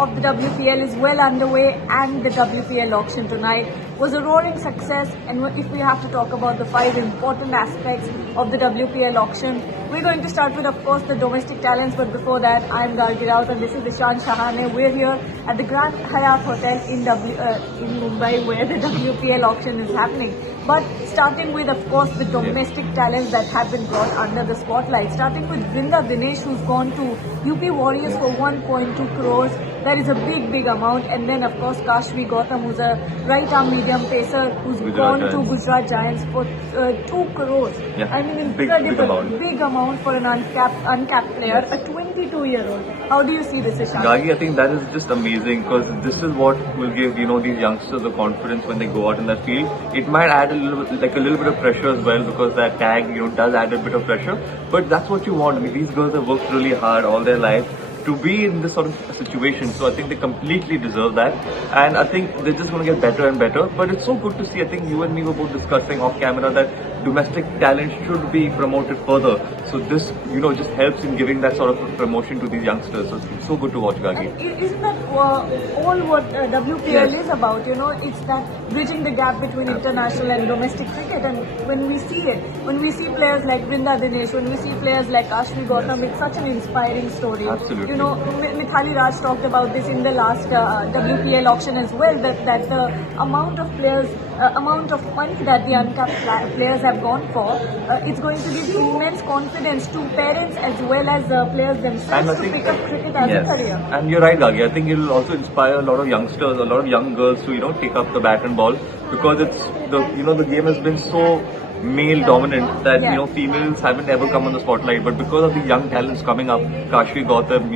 of the WPL is well underway, and the WPL auction tonight was a roaring success. And if we have to talk about the 5 important aspects of the WPL auction, we're going to start with, of course, the domestic talents. But before that, I'm Kashvee Gautam and this is Ishan Shahane. We're here at the Grand Hyatt Hotel in Mumbai, where the WPL auction is happening. But starting with, of course, the domestic talents that have been brought under the spotlight. Starting with Vrinda Dinesh, who's gone to UP Warriors for 1.2 crores. That is a big amount. And then, of course, Kashvee Gautam, who's a right-arm medium pacer, who's gone to Gujarat Giants for 2 crores. Yeah. I mean, incredible, big amount for an uncapped player, Yes. a 22-year-old. How do you see this, Ishan? Gagi, I think that is just amazing because this is what will give these youngsters the confidence when they go out in that field. It might add a little bit of pressure as well because that tag does add a bit of pressure. But that's what you want. I mean, these girls have worked really hard all their life to be in this sort of situation, so I think they completely deserve that, and I think they're just going to get better and better. But it's so good to see. I think you and me were both discussing off camera that domestic talent should be promoted further, so this just helps in giving that sort of promotion to these youngsters. So it's so good to watch, Gagi. Isn't that all what WPL is about? It's that bridging the gap between international and domestic cricket. And when we see it, when we see players like Vrinda Dinesh, when we see players like Kashvee Gautam, it's such an inspiring story. Absolutely. Mithali Raj talked about this in the last WPL auction as well, that the amount of players, amount of money that the uncapped players have gone for, it's going to give immense confidence to parents as well as players themselves to pick up cricket as a career. And you're right, Gagi. I think it will also inspire a lot of youngsters, a lot of young girls to take up the bat and ball, because it's the game has been so male dominant that females haven't ever come on the spotlight. But because of the young talents coming up, Kashvee Gautam,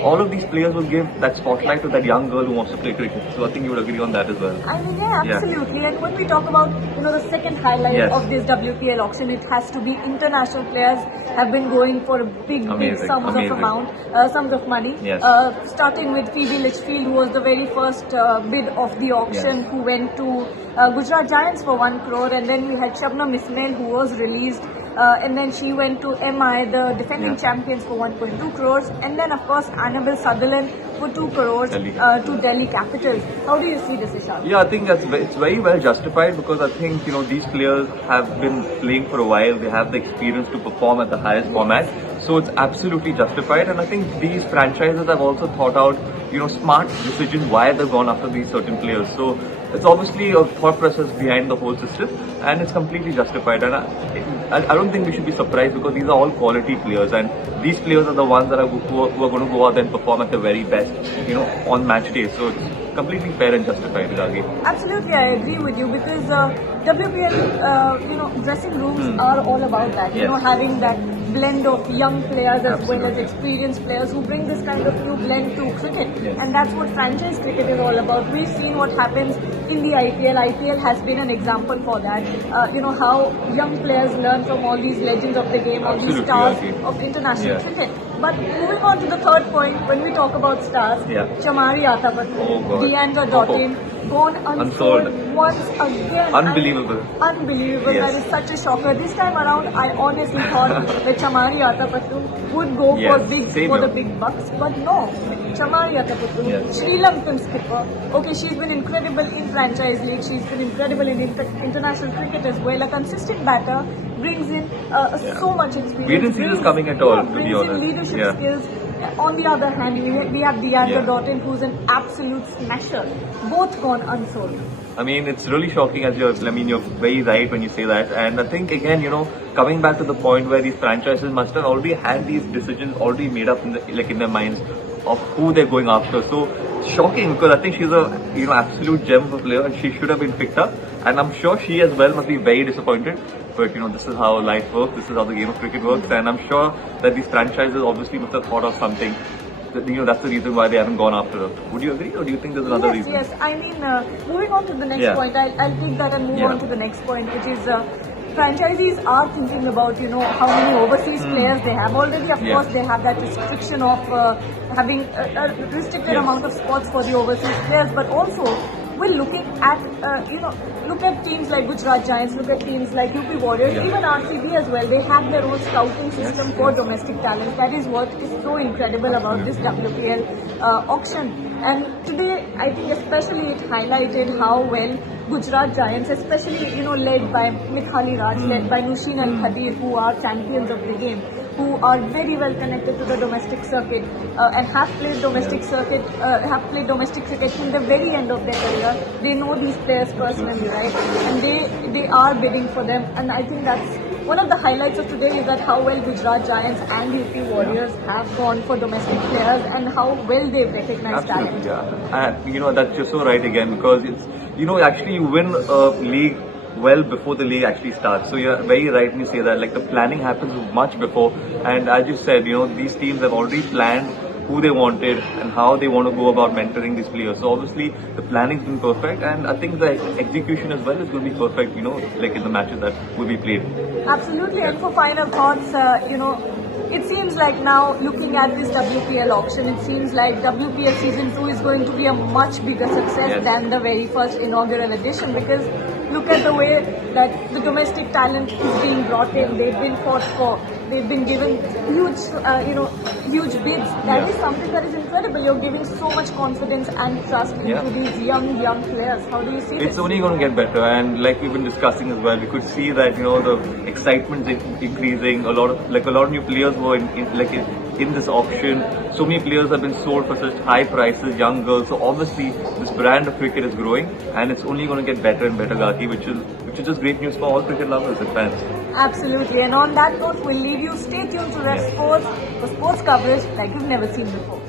all of these players will give that spotlight to that young girl who wants to play cricket. So I think you would agree on that as well. I mean, absolutely. And when we talk about the second highlight of this WPL auction, it has to be international players have been going for big sums of money. Starting with Phoebe Litchfield, who was the very first bid of the auction, who went to Gujarat Giants for 1 crore, and then we had Shabnam Ismail, who was released, and then she went to MI, the defending champions, for 1.2 crores, and then of course Annabelle Sutherland for 2 crores to Delhi Capitals. How do you see this, Ishan? Yeah, I think it's very well justified, because I think these players have been playing for a while. They have the experience to perform at the highest format, so it's absolutely justified. And I think these franchises have also thought out smart decisions why they've gone after these certain players. So it's obviously a thought process behind the whole system, and it's completely justified. And I don't think we should be surprised, because these are all quality players, and these players are the ones that who are going to go out and perform at the very best, on match day. So it's completely fair and justified, Ragi. Absolutely, I agree with you, because WPL, dressing rooms are all about that. Having that blend of young players as well as experienced players who bring this kind of new blend to cricket. And that's what franchise cricket is all about. We've seen what happens in the IPL. IPL has been an example for that. How young players learn from all these legends of the game, all these stars of international cricket. But moving on to the third point, when we talk about stars, Chamari Atapattu, Deandra Doughton, gone unsold once again. Unbelievable. Unbelievable. That is such a shocker. This time around, I honestly thought that Chamari Atapattu would go for the big bucks, but no. Chamari Atapattu, Sri Lankan skipper. Okay, she's been incredible in franchise league. She's been incredible in international cricket as well. A consistent batter, brings in so much experience. We didn't see this coming at all, to be honest. Brings in leadership skills. On the other hand, we have Deandra Doughton, who's an absolute smasher. Both gone unsold. I mean, it's really shocking, you're very right when you say that. And I think, again, coming back to the point where these franchises must have already had these decisions already made up in their minds of who they're going after. So shocking, because I think she's a absolute gem of a player, and she should have been picked up. And I'm sure she as well must be very disappointed. But this is how life works. This is how the game of cricket works. And I'm sure that these franchises obviously must have thought of something. That's the reason why they haven't gone after her. Would you agree, or do you think there's another reason? Yes. I mean, moving on to the next point, I'll take that and move on to the next point, which is franchisees are thinking about how many overseas players they have already. Of course, they have that restriction of having a restricted amount of spots for the overseas players, but also we're looking at, look at teams like Gujarat Giants, look at teams like UP Warriors, Yeah. even RCB as well. They have their own scouting system for domestic talent. That is what is so incredible about this WPL auction. And today, I think especially it highlighted how well Gujarat Giants, especially led by Mithali Raj, led by Nushin Al Khadir, who are champions of the game, who are very well connected to the domestic circuit and have played domestic cricket in the very end of their career. They know these players personally, right? And they are bidding for them. And I think that's one of the highlights of today, is that how well Gujarat Giants and UP Warriors have gone for domestic players and how well they've recognized talent. Yeah. And that's just so right again, because it's actually you win a league well before the league actually starts. So you're very right when you say that. Like, the planning happens much before, and as you said, these teams have already planned who they wanted and how they want to go about mentoring these players. So obviously the planning's been perfect, and I think the execution as well is going to be perfect, like in the matches that will be played. Absolutely. And for final thoughts, it seems like now, looking at this WPL auction, it seems like WPL Season 2 is going to be a much bigger success than the very first inaugural edition, because look at the way that the domestic talent is being brought in. They've been fought for. They've been given huge bids. That is something that is incredible. You're giving so much confidence and trust into these young players. How do you see this? It's only going to get better, and like we've been discussing as well, we could see that the excitement's increasing. A lot of new players were in this auction. So many players have been sold for such high prices, young girls. So obviously this brand of cricket is growing, and it's only going to get better and better, Gaki, which is just great news for all cricket lovers and fans. Absolutely. And on that note, we'll leave you. Stay tuned to Red Sports for sports coverage like you've never seen before.